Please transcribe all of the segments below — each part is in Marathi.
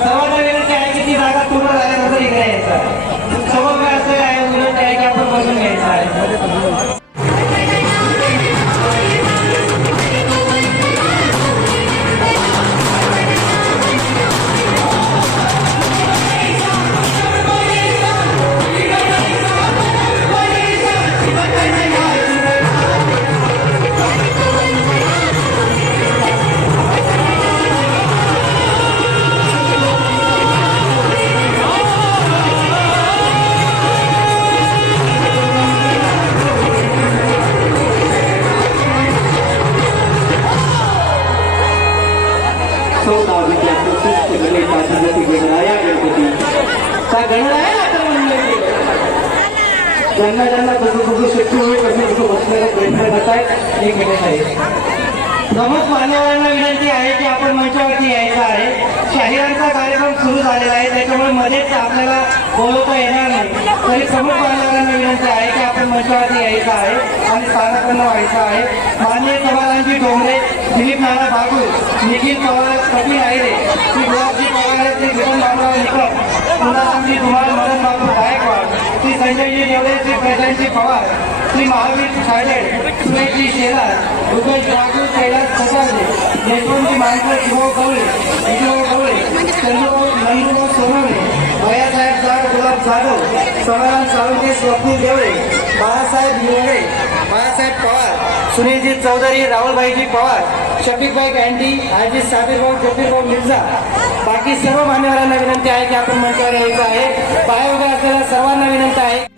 सर्वांना विनंती आहे? की ती जागा पूर्ण झाल्यानंतर इकडे यायचं. समोर काय असलेलं आहे विनंती आहे की आपण बसून घ्यायचं आहे? ज्यांना ज्यांना जसं जसं शक्य होईल तसं तसं बसण्याचा प्रयत्न करत आहेत एक गणेश आहे. प्रमुख मान्यवरांना विनंती आहे की आपण मंचावरती यायचं आहे. शाहिरांचा कार्यक्रम सुरू झालेला आहे त्याच्यामुळे मध्येच आपल्याला बोलवता येणार नाही. तरी प्रमुख मान्यवरांना विनंती आहे की आपण मंचावरती यायचं आहे आणि स्थानकांना व्हायचं आहे. माननीय समाजांची डोंगरे दिलीप नाना बागुल निखिल पवार कपिल आहिरे श्री गुलाबजी पवार श्री विठ्ठल बाबराव निकम पुन्हा धुमाळ मदन बाबू गायकवाड श्री संजयजी देवळे श्री प्रशांतजी पवार श्री महावीर सायलेड सुरेशजी शेलार रुपेश राठोड कैलास ससारजे यशवंतजी मानकर शिवभाऊ गवळे विजयभाऊ गवळे चंद्रभाऊ नंदुभाऊ सोनवणे भयासाहेब जाड गुलाब जाधव समाधान साळुंके स्वप्नी देवळे बाळासाहेब मुंगे बाळासाहेब पवार सुनीलजी चौधरी राहुलभाईजी पवार शफीकबाई गँडी हाजी साबीरभाऊ जफीरभाऊ मिर्झा. बाकी सर्व मान्यवरांना विनंती आहे की आपण मंचावर यायचं आहे. पाय उभे असलेल्या सर्वांना विनंती आहे.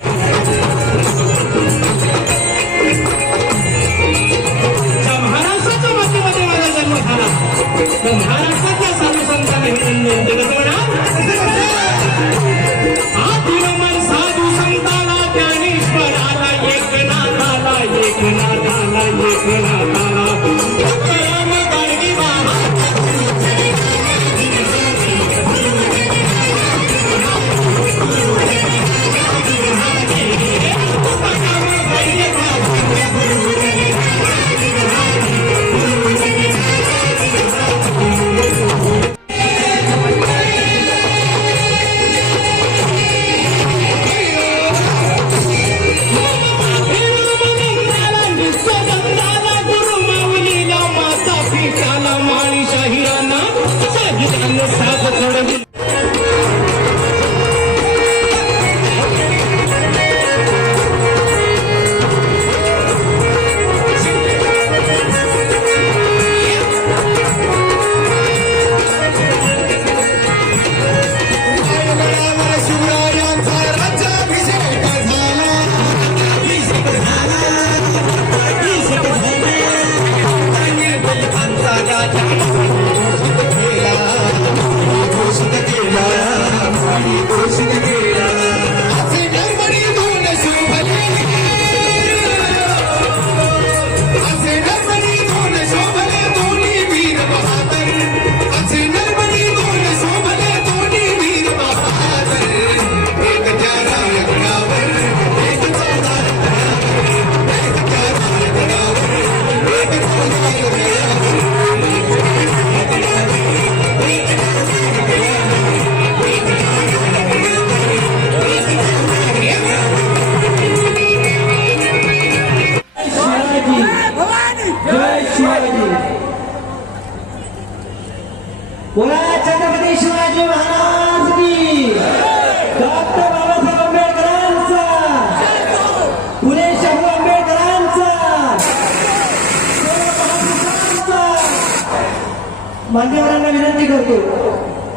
मान्यवरांना विनंती करतो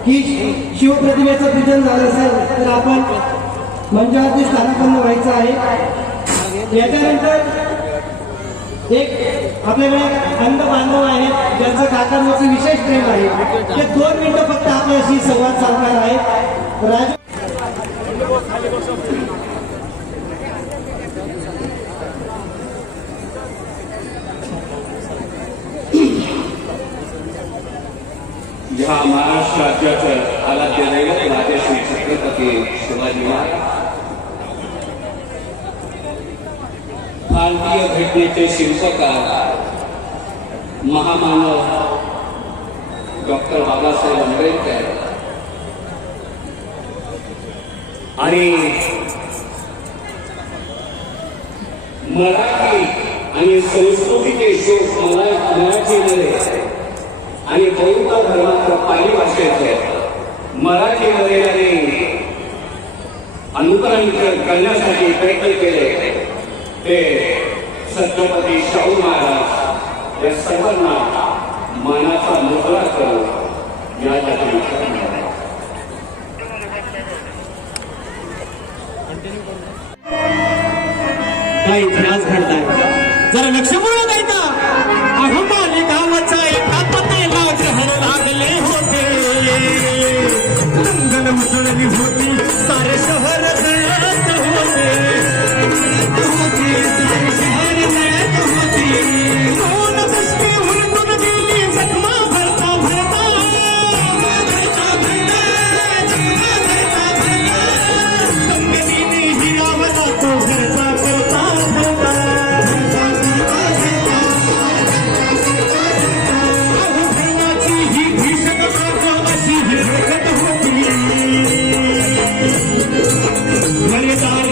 की शिवप्रतिमेचं पूजन झालं असेल तर आपण मंचावरती स्थानापन्न व्हायचं आहे. याच्यानंतर एक आपल्याकडे अंध बांधव आहेत ज्यांचं काकांवरचं विशेष प्रेम आहे. ते दोन मिनिटं फक्त आपल्याशी संवाद साधणार आहेत. राज जेव्हा महाराष्ट्र राज्याचं आराध्य दैवत राजश्री छत्रपती शिवाजी महाराज. भारतीय घटनेचे शिल्पकार महामानव डॉक्टर बाबासाहेब आंबेडकर आणि मराठी आणि संस्कृतीचे शोध मराठीमध्ये आणि बौद्ध धर्माचं पाली भाषेचं मराठीमध्ये त्यांनी अनुकरण करण्यासाठी प्रयत्न केले. ते छत्रपती शाहू महाराज या सर्वांना मानाचा मोकळा करून या जाती इतिहास घडताय जरा लक्षपूर्वक ऐका अहमाले